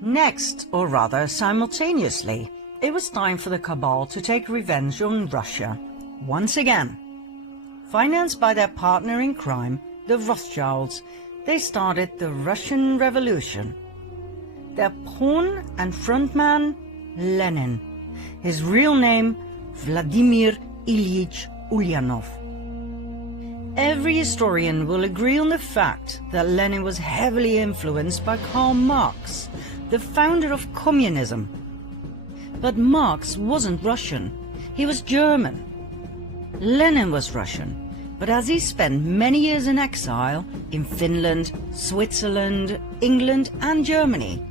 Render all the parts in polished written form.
Next, or rather simultaneously, it was time for the Cabal to take revenge on Russia, once again. Financed by their partner in crime, the Rothschilds, they started the Russian Revolution. Their pawn and frontman, Lenin. His real name, Vladimir Ilyich Ulyanov. Every historian will agree on the fact that Lenin was heavily influenced by Karl Marx, the founder of communism. But Marx wasn't Russian, he was German. Lenin was Russian, but as he spent many years in exile in Finland, Switzerland, England and Germany,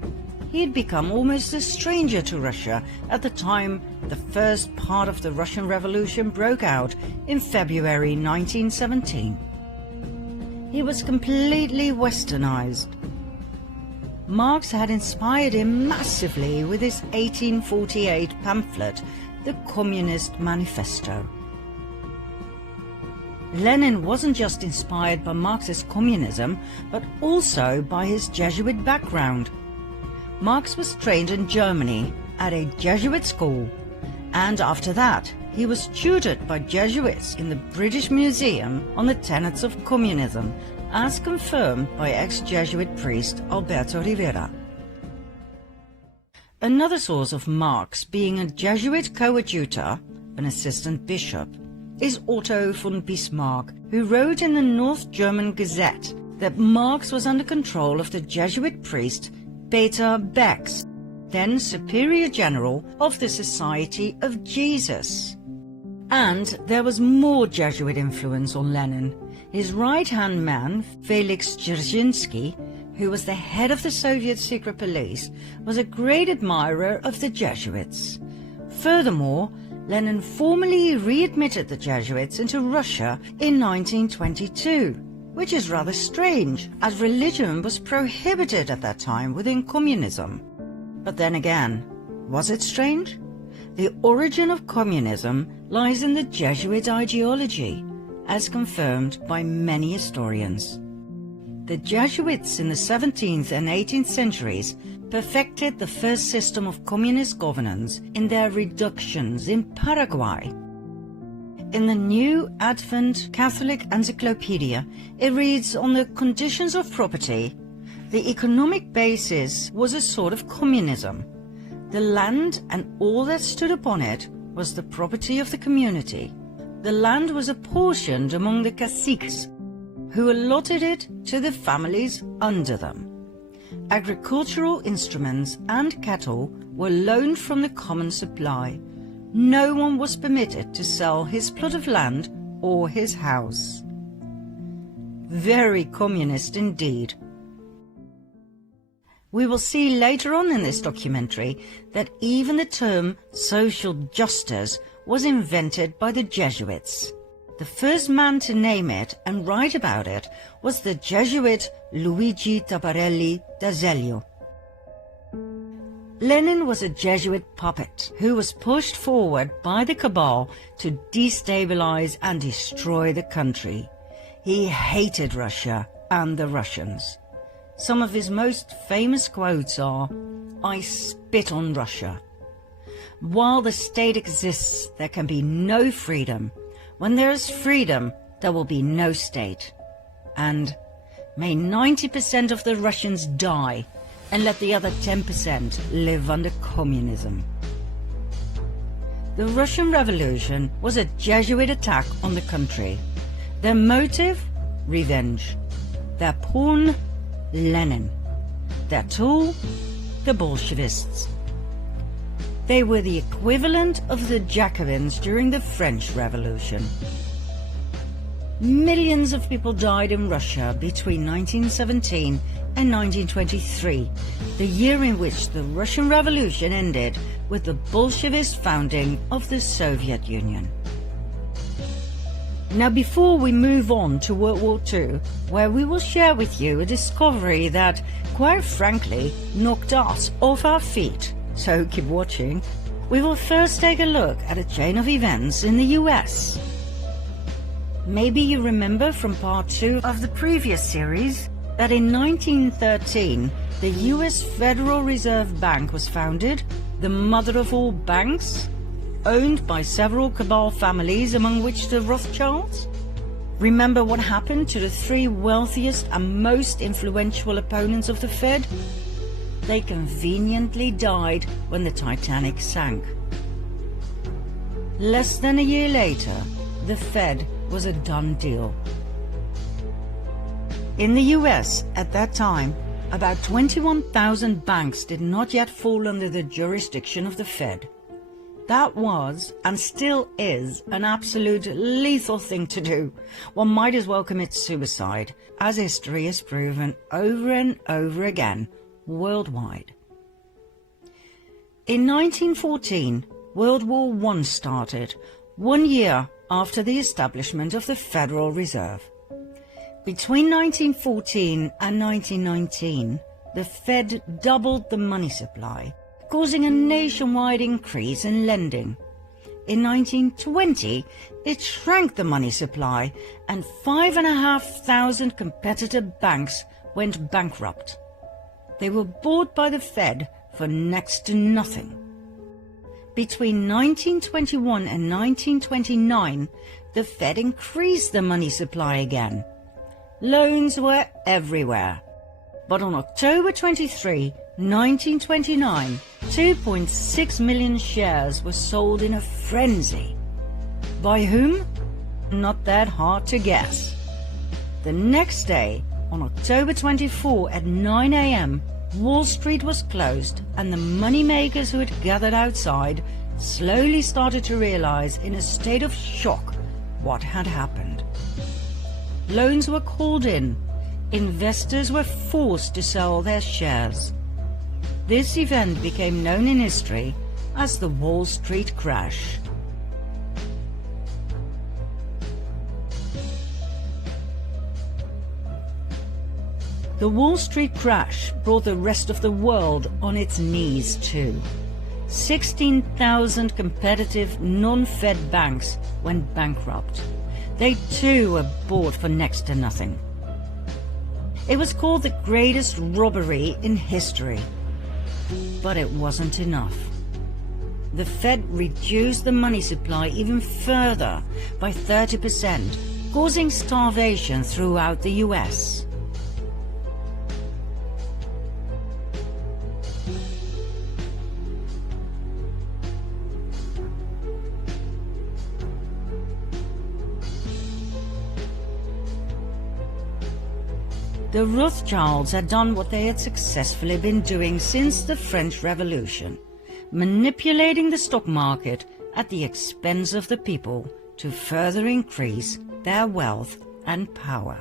he had become almost a stranger to Russia at the time the first part of the Russian Revolution broke out in February 1917. He was completely westernized. Marx had inspired him massively with his 1848 pamphlet, the Communist Manifesto. Lenin wasn't just inspired by Marxist communism, but also by his Jesuit background. Marx was trained in Germany at a Jesuit school, and after that he was tutored by Jesuits in the British Museum on the tenets of communism, as confirmed by ex-Jesuit priest Alberto Rivera. Another source of Marx being a Jesuit coadjutor, an assistant bishop, is Otto von Bismarck, who wrote in the North German Gazette that Marx was under control of the Jesuit priest Peter Becks, then Superior General of the Society of Jesus. And there was more Jesuit influence on Lenin. His right-hand man, Felix Dzerzhinsky, who was the head of the Soviet secret police, was a great admirer of the Jesuits. Furthermore, Lenin formally readmitted the Jesuits into Russia in 1922, which is rather strange, as religion was prohibited at that time within communism. But then again, was it strange? The origin of communism lies in the Jesuit ideology, as confirmed by many historians. The Jesuits in the 17th and 18th centuries perfected the first system of communist governance in their reductions in Paraguay. In the New Advent Catholic Encyclopedia, it reads on the conditions of property. The economic basis was a sort of communism. The land and all that stood upon it was the property of the community. The land was apportioned among the caciques, who allotted it to the families under them. Agricultural instruments and cattle were loaned from the common supply. No one was permitted to sell his plot of land or his house. Very communist indeed. We will see later on in this documentary that even the term social justice was invented by the Jesuits. The first man to name it and write about it was the Jesuit Luigi Tabarelli d'Azeglio. Lenin was a Jesuit puppet who was pushed forward by the Cabal to destabilize and destroy the country. He hated Russia and the Russians. Some of his most famous quotes are, "I spit on Russia. While the state exists, there can be no freedom. When there is freedom, there will be no state." And, "May 90% of the Russians die, and let the other 10% live under communism." The Russian Revolution was a Jesuit attack on the country. Their motive? Revenge. Their pawn? Lenin. Their tool? The Bolshevists. They were the equivalent of the Jacobins during the French Revolution. Millions of people died in Russia between 1917 and 1923, the year in which the Russian Revolution ended with the Bolshevist founding of the Soviet Union. Now, before we move on to World War II, where we will share with you a discovery that, quite frankly, knocked us off our feet, so keep watching, we will first take a look at a chain of events in the US. Maybe you remember from part 2 of the previous series, that in 1913 the US Federal Reserve Bank was founded, the mother of all banks, owned by several Cabal families, among which the Rothschilds? Remember what happened to the three wealthiest and most influential opponents of the Fed? They conveniently died when the Titanic sank. Less than a year later, the Fed was a done deal. In the US at that time, about 21,000 banks did not yet fall under the jurisdiction of the Fed. That was, and still is, an absolute lethal thing to do. One might as well commit suicide, as history has proven over and over again, worldwide. In 1914, World War I started, 1 year after the establishment of the Federal Reserve. Between 1914 and 1919, the Fed doubled the money supply, causing a nationwide increase in lending. In 1920, it shrank the money supply, and 5,500 competitor banks went bankrupt. They were bought by the Fed for next to nothing. Between 1921 and 1929, the Fed increased the money supply again. Loans were everywhere. But on October 23, 1929, 2.6 million shares were sold in a frenzy. By whom? Not that hard to guess. The next day, on October 24 at 9 a.m., Wall Street was closed, and the moneymakers who had gathered outside slowly started to realize in a state of shock what had happened. Loans were called in. Investors were forced to sell their shares. This event became known in history as the Wall Street crash. The Wall Street crash brought the rest of the world on its knees too. 16,000 competitive non-Fed banks went bankrupt. They too were bought for next to nothing. It was called the greatest robbery in history. But it wasn't enough. The Fed reduced the money supply even further by 30%, causing starvation throughout the US. The Rothschilds had done what they had successfully been doing since the French Revolution, manipulating the stock market at the expense of the people to further increase their wealth and power.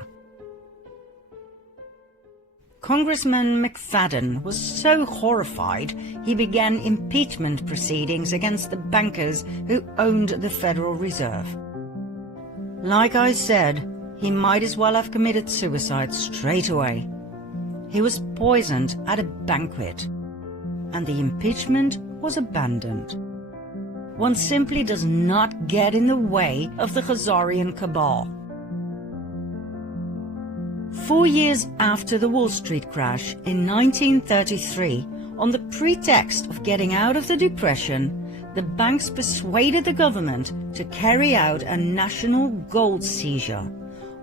Congressman McFadden was so horrified he began impeachment proceedings against the bankers who owned the Federal Reserve. Like I said, he might as well have committed suicide straight away. He was poisoned at a banquet, and the impeachment was abandoned. One simply does not get in the way of the Khazarian cabal. 4 years after the Wall Street crash in 1933, on the pretext of getting out of the Depression, the banks persuaded the government to carry out a national gold seizure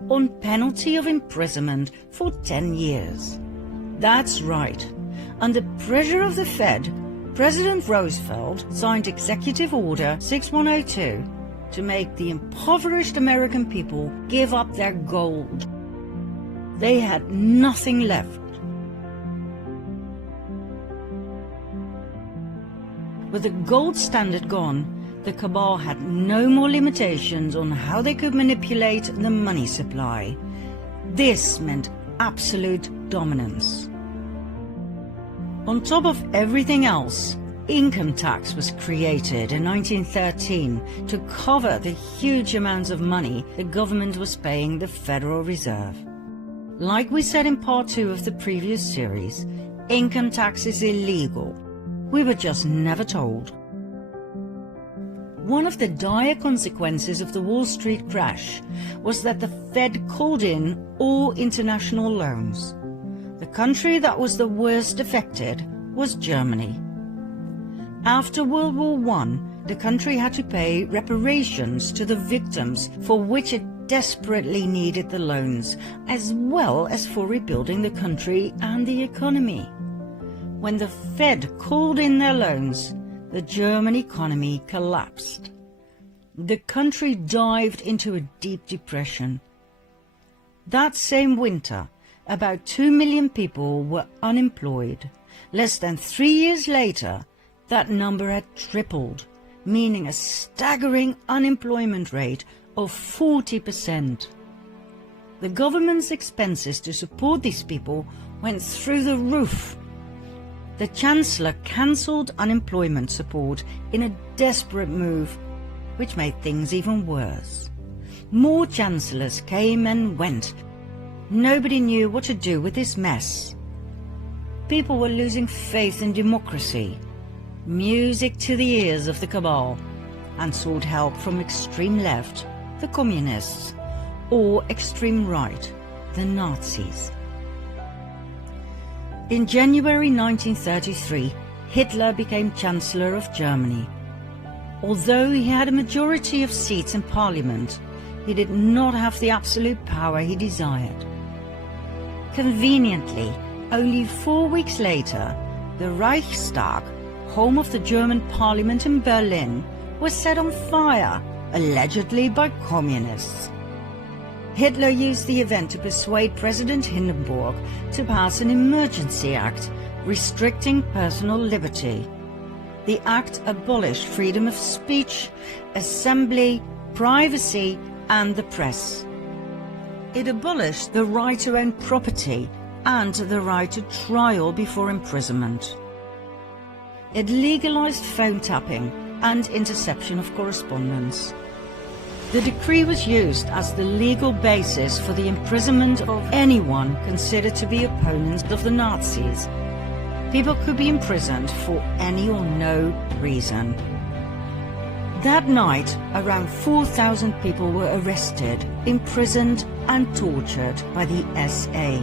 on penalty of imprisonment for 10 years. That's right. Under pressure of the Fed, President Roosevelt signed Executive Order 6102 to make the impoverished American people give up their gold. They had nothing left. With the gold standard gone, the cabal had no more limitations on how they could manipulate the money supply. This meant absolute dominance. On top of everything else, income tax was created in 1913 to cover the huge amounts of money the government was paying the Federal Reserve. Like we said in part 2 of the previous series, income tax is illegal. We were just never told. One of the dire consequences of the Wall Street crash was that the Fed called in all international loans. The country that was the worst affected was Germany. After World War I, the country had to pay reparations to the victims, for which it desperately needed the loans, as well as for rebuilding the country and the economy. When the Fed called in their loans, the German economy collapsed. The country dived into a deep depression. That same winter, about 2 million people were unemployed. Less than 3 years later, that number had tripled, meaning a staggering unemployment rate of 40%. The government's expenses to support these people went through the roof. The Chancellor cancelled unemployment support in a desperate move, which made things even worse. More chancellors came and went. Nobody knew what to do with this mess. People were losing faith in democracy, music to the ears of the Cabal, and sought help from extreme left, the communists, or extreme right, the Nazis. In January 1933, Hitler became Chancellor of Germany. Although he had a majority of seats in Parliament, he did not have the absolute power he desired. Conveniently, only 4 weeks later, the Reichstag, home of the German Parliament in Berlin, was set on fire, allegedly by communists. Hitler used the event to persuade President Hindenburg to pass an emergency act restricting personal liberty. The act abolished freedom of speech, assembly, privacy, and the press. It abolished the right to own property and the right to trial before imprisonment. It legalized phone tapping and interception of correspondence. The decree was used as the legal basis for the imprisonment of anyone considered to be opponents of the Nazis. People could be imprisoned for any or no reason. That night, around 4,000 people were arrested, imprisoned and tortured by the SA.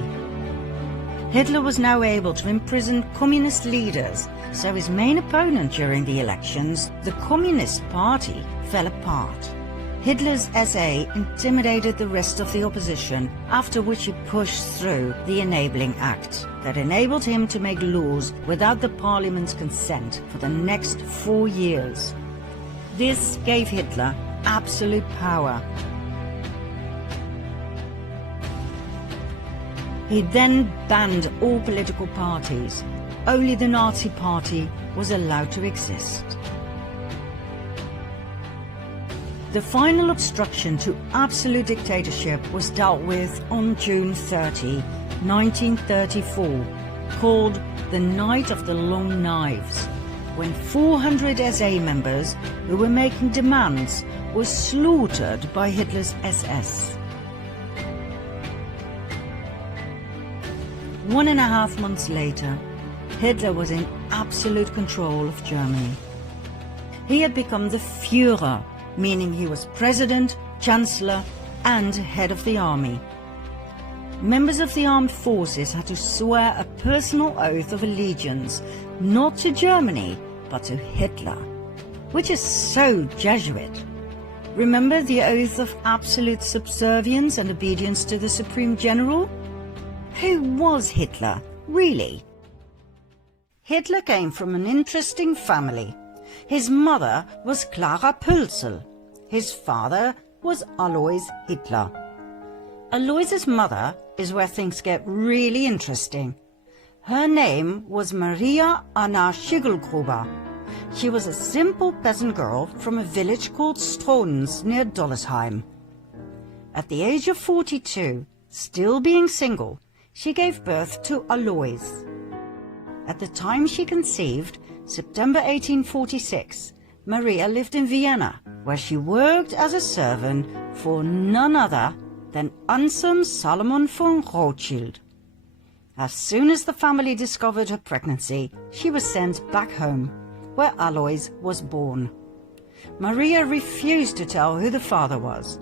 Hitler was now able to imprison communist leaders, so his main opponent during the elections, the Communist Party, fell apart. Hitler's SA intimidated the rest of the opposition, after which he pushed through the Enabling Act that enabled him to make laws without the parliament's consent for the next 4 years. This gave Hitler absolute power. He then banned all political parties. Only the Nazi Party was allowed to exist. The final obstruction to absolute dictatorship was dealt with on June 30, 1934, called the Night of the Long Knives, when 400 SA members who were making demands were slaughtered by Hitler's SS. 1.5 months later, Hitler was in absolute control of Germany. He had become the Führer, meaning he was president, chancellor, and head of the army. Members of the armed forces had to swear a personal oath of allegiance, not to Germany, but to Hitler, which is so Jesuit. Remember the oath of absolute subservience and obedience to the Supreme General? Who was Hitler, really? Hitler came from an interesting family. His mother was Clara Pölzl. His father was Alois Hitler. Alois's mother is where things get really interesting. Her name was Maria Anna Schiggelgruber. She was a simple peasant girl from a village called Stronens near Dollersheim. At the age of 42, still being single, she gave birth to Alois. At the time she conceived, September 1846, Maria lived in Vienna, where she worked as a servant for none other than Anselm Salomon von Rothschild. As soon as the family discovered her pregnancy, she was sent back home, where Alois was born. Maria refused to tell who the father was.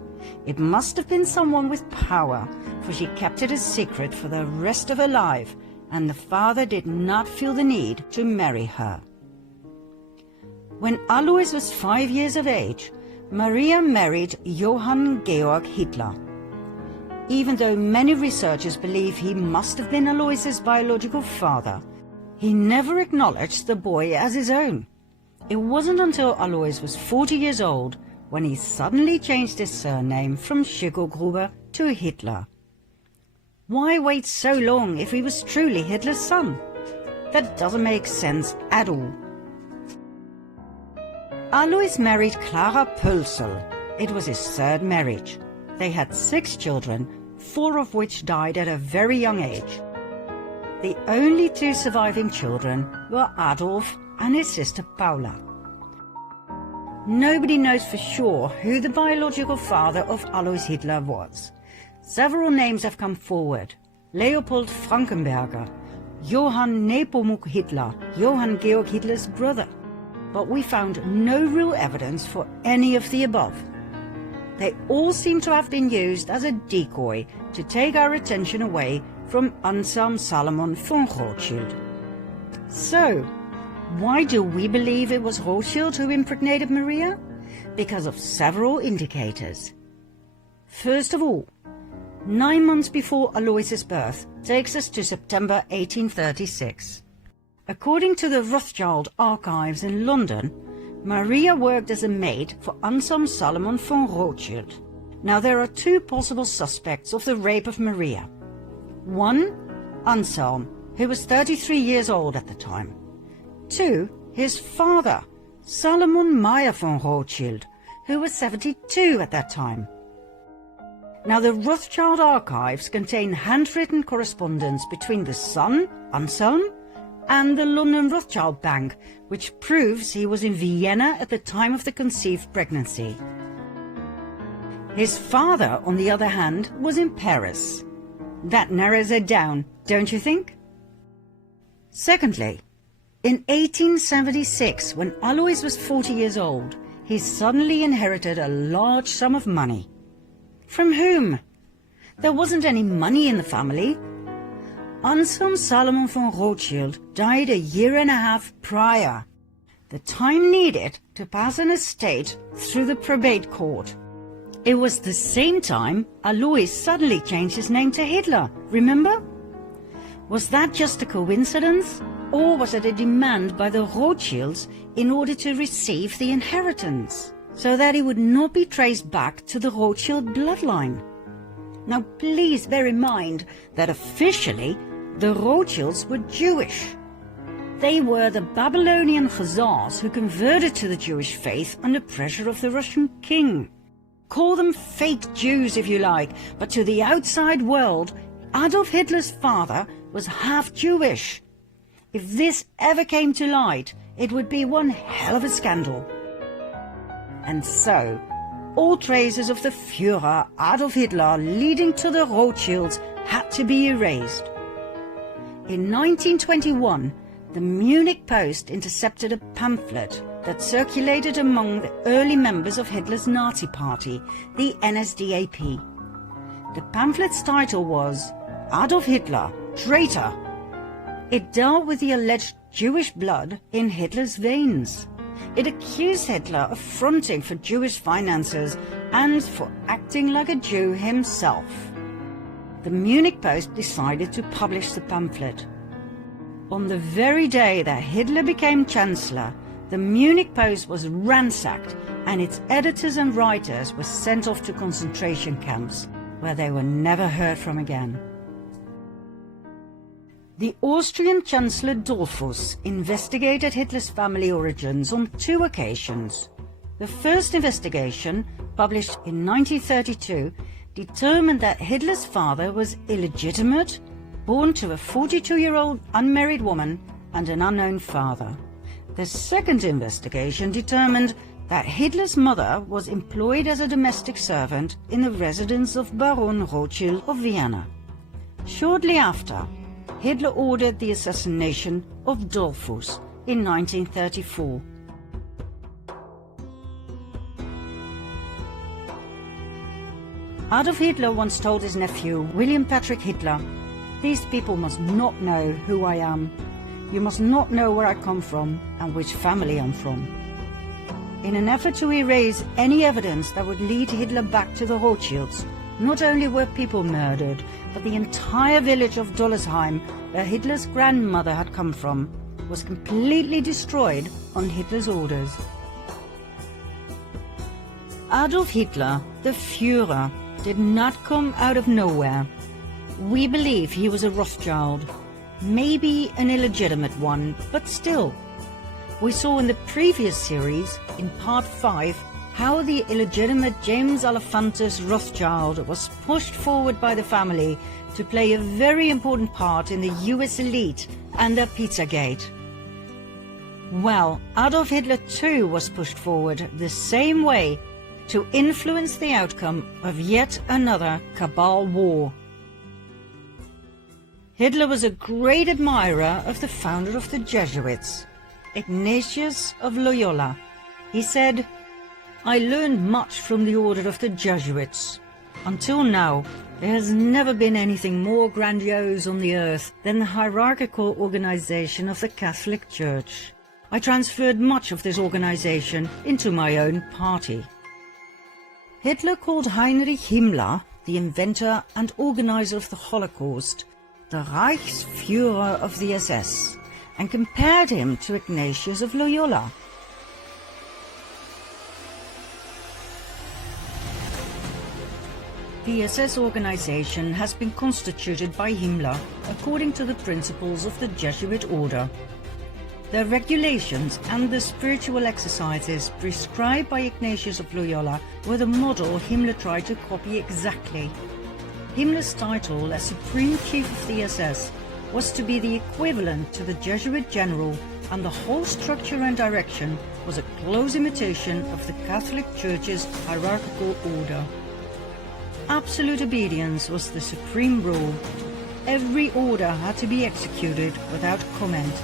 It must have been someone with power, for she kept it a secret for the rest of her life, and the father did not feel the need to marry her. When Alois was 5 years of age, Maria married Johann Georg Hitler. Even though many researchers believe he must have been Alois's biological father, he never acknowledged the boy as his own. It wasn't until Alois was 40 years old when he suddenly changed his surname from Schicklgruber to Hitler. Why wait so long if he was truly Hitler's son? That doesn't make sense at all. Alois married Clara Pölsel. It was his third marriage. They had 6 children, 4 of which died at a very young age. The only 2 surviving children were Adolf and his sister Paula. Nobody knows for sure who the biological father of Alois Hitler was. Several names have come forward: Leopold Frankenberger, Johann Nepomuk Hitler, Johann Georg Hitler's brother. But we found no real evidence for any of the above. They all seem to have been used as a decoy to take our attention away from Anselm Salomon von Rothschild. So, why do we believe it was Rothschild who impregnated Maria? Because of several indicators. First of all, 9 months before Alois's birth takes us to September 1836. According to the Rothschild archives in London, Maria worked as a maid for Anselm Salomon von Rothschild. Now there are 2 possible suspects of the rape of Maria. 1, Anselm, who was 33 years old at the time. 2, his father, Salomon Meyer von Rothschild, who was 72 at that time. Now the Rothschild archives contain handwritten correspondence between the son, Anselm, and the London Rothschild Bank, which proves he was in Vienna at the time of the conceived pregnancy. His father, on the other hand, was in Paris. That narrows it down, don't you think? Secondly, in 1876, when Alois was 40 years old, he suddenly inherited a large sum of money. From whom? There wasn't any money in the family. Anselm Salomon von Rothschild died a year and a half prior, the time needed to pass an estate through the probate court. It was the same time Alois suddenly changed his name to Hitler, remember? Was that just a coincidence, or was it a demand by the Rothschilds in order to receive the inheritance, so that he would not be traced back to the Rothschild bloodline? Now please bear in mind that officially the Rothschilds were Jewish. They were the Babylonian Khazars who converted to the Jewish faith under pressure of the Russian king. Call them fake Jews if you like, but to the outside world, Adolf Hitler's father was half Jewish. If this ever came to light, it would be one hell of a scandal. And so, all traces of the Führer Adolf Hitler leading to the Rothschilds had to be erased. In 1921, the Munich Post intercepted a pamphlet that circulated among the early members of Hitler's Nazi party, the NSDAP. The pamphlet's title was Adolf Hitler, Traitor. It dealt with the alleged Jewish blood in Hitler's veins. It accused Hitler of fronting for Jewish finances and for acting like a Jew himself. The Munich Post decided to publish the pamphlet. On the very day that Hitler became Chancellor, the Munich Post was ransacked and its editors and writers were sent off to concentration camps, where they were never heard from again. The Austrian Chancellor Dollfuss investigated Hitler's family origins on 2 occasions. The first investigation, published in 1932, determined that Hitler's father was illegitimate, born to a 42-year-old unmarried woman and an unknown father. The second investigation determined that Hitler's mother was employed as a domestic servant in the residence of Baron Rothschild of Vienna. Shortly after, Hitler ordered the assassination of Dollfuss in 1934. Adolf Hitler once told his nephew, William Patrick Hitler, These people must not know who I am. You must not know where I come from and which family I'm from. In an effort to erase any evidence that would lead Hitler back to the Rothschilds, not only were people murdered, but the entire village of Dollersheim, where Hitler's grandmother had come from, was completely destroyed on Hitler's orders. Adolf Hitler, the Führer, did not come out of nowhere. We believe he was a Rothschild, maybe an illegitimate one, but still. We saw in the previous series, in part 5, how the illegitimate James Alefantis Rothschild was pushed forward by the family to play a very important part in the US elite and their Pizzagate. Well, Adolf Hitler too was pushed forward the same way to influence the outcome of yet another Cabal war. Hitler was a great admirer of the founder of the Jesuits, Ignatius of Loyola. He said, "I learned much from the order of the Jesuits. Until now, there has never been anything more grandiose on the earth than the hierarchical organization of the Catholic Church. I transferred much of this organization into my own party." Hitler called Heinrich Himmler, the inventor and organizer of the Holocaust, the Reichsführer of the SS, and compared him to Ignatius of Loyola. The SS organization has been constituted by Himmler according to the principles of the Jesuit order. The regulations and the spiritual exercises prescribed by Ignatius of Loyola were the model Himmler tried to copy exactly. Himmler's title as Supreme Chief of the SS was to be the equivalent to the Jesuit general, and the whole structure and direction was a close imitation of the Catholic Church's hierarchical order. Absolute obedience was the supreme rule. Every order had to be executed without comment.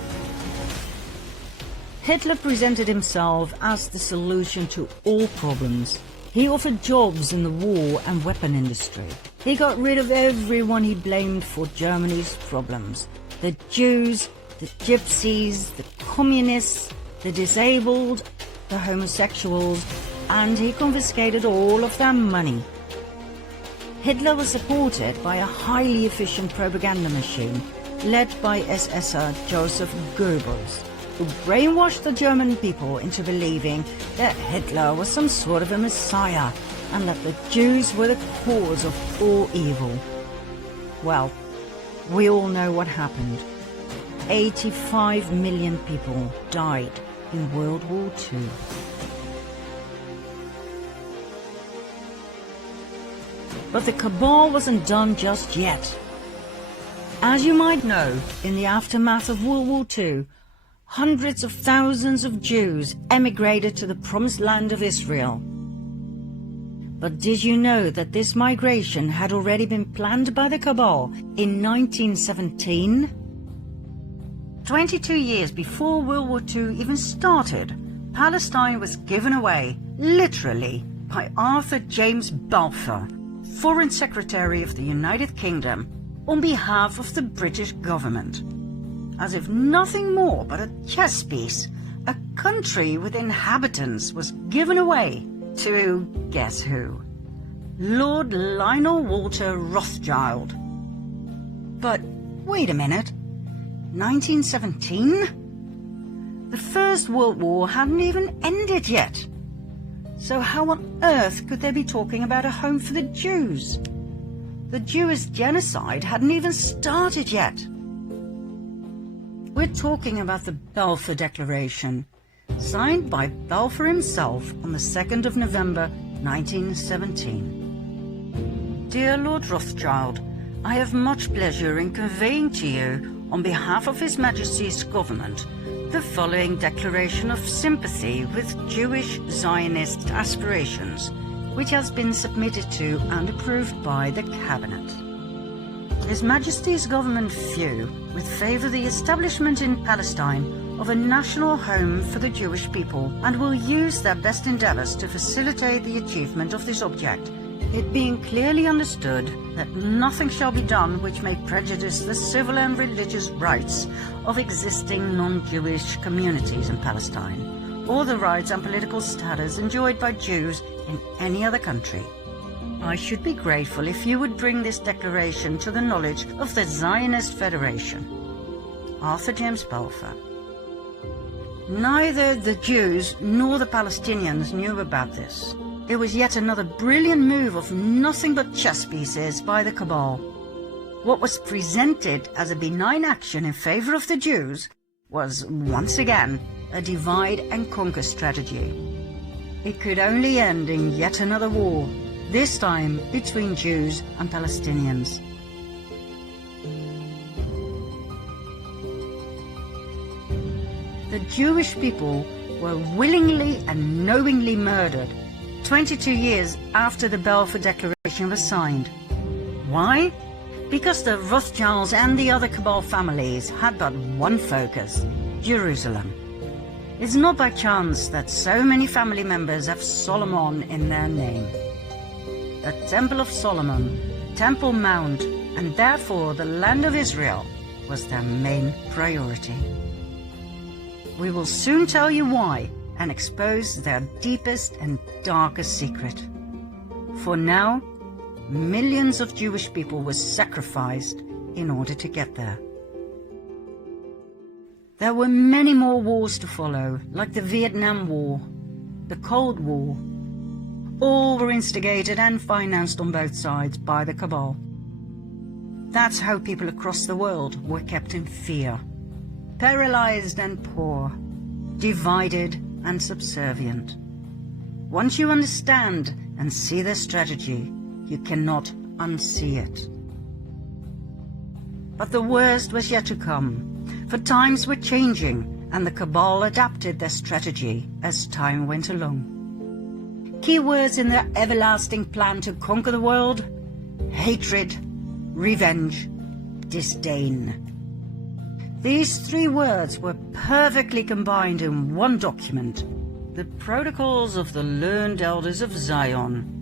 Hitler presented himself as the solution to all problems. He offered jobs in the war and weapon industry. He got rid of everyone he blamed for Germany's problems. The Jews, the Gypsies, the Communists, the disabled, the homosexuals, and he confiscated all of their money. Hitler was supported by a highly efficient propaganda machine led by SSer Joseph Goebbels, who brainwashed the German people into believing that Hitler was some sort of a messiah and that the Jews were the cause of all evil. Well, we all know what happened. 85 million people died in World War II. But the cabal wasn't done just yet. As you might know, in the aftermath of World War II, hundreds of thousands of Jews emigrated to the promised land of Israel. But did you know that this migration had already been planned by the cabal in 1917? 22 years before World War II even started, Palestine was given away, literally, by Arthur James Balfour, Foreign Secretary of the United Kingdom, on behalf of the British government. As if nothing more but a chess piece, a country with inhabitants was given away to, guess who? Lord Lionel Walter Rothschild. But wait a minute, 1917? The First World War hadn't even ended yet. So how on earth could they be talking about a home for the Jews? The Jewish genocide hadn't even started yet. We're talking about the Balfour Declaration, signed by Balfour himself on the 2nd of November 1917. Dear Lord Rothschild, I have much pleasure in conveying to you, on behalf of His Majesty's government, the following declaration of sympathy with Jewish Zionist aspirations, which has been submitted to and approved by the Cabinet. His Majesty's government view with favour the establishment in Palestine of a national home for the Jewish people, and will use their best endeavours to facilitate the achievement of this object, it being clearly understood that nothing shall be done which may prejudice the civil and religious rights of existing non-Jewish communities in Palestine, or the rights and political status enjoyed by Jews in any other country. I should be grateful if you would bring this declaration to the knowledge of the Zionist Federation. Arthur James Balfour. Neither the Jews nor the Palestinians knew about this. It was yet another brilliant move of nothing but chess pieces by the Cabal. What was presented as a benign action in favor of the Jews was, once again, a divide and conquer strategy. It could only end in yet another war, this time between Jews and Palestinians. The Jewish people were willingly and knowingly murdered 22 years after the Balfour Declaration was signed. Why? Because the Rothschilds and the other Cabal families had but one focus: Jerusalem. It's not by chance that so many family members have Solomon in their name. The Temple of Solomon, Temple Mount, and therefore the land of Israel was their main priority. We will soon tell you why and expose their deepest and darkest secret. For now, millions of Jewish people were sacrificed in order to get there. There were many more wars to follow, like the Vietnam War, the Cold War. All were instigated and financed on both sides by the Cabal. That's how people across the world were kept in fear, paralyzed and poor, divided and subservient. Once you understand and see their strategy, you cannot unsee it. But the worst was yet to come, for times were changing and the Cabal adapted their strategy as time went along. Key words in their everlasting plan to conquer the world: hatred, revenge, disdain. These three words were perfectly combined in one document, the Protocols of the Learned Elders of Zion,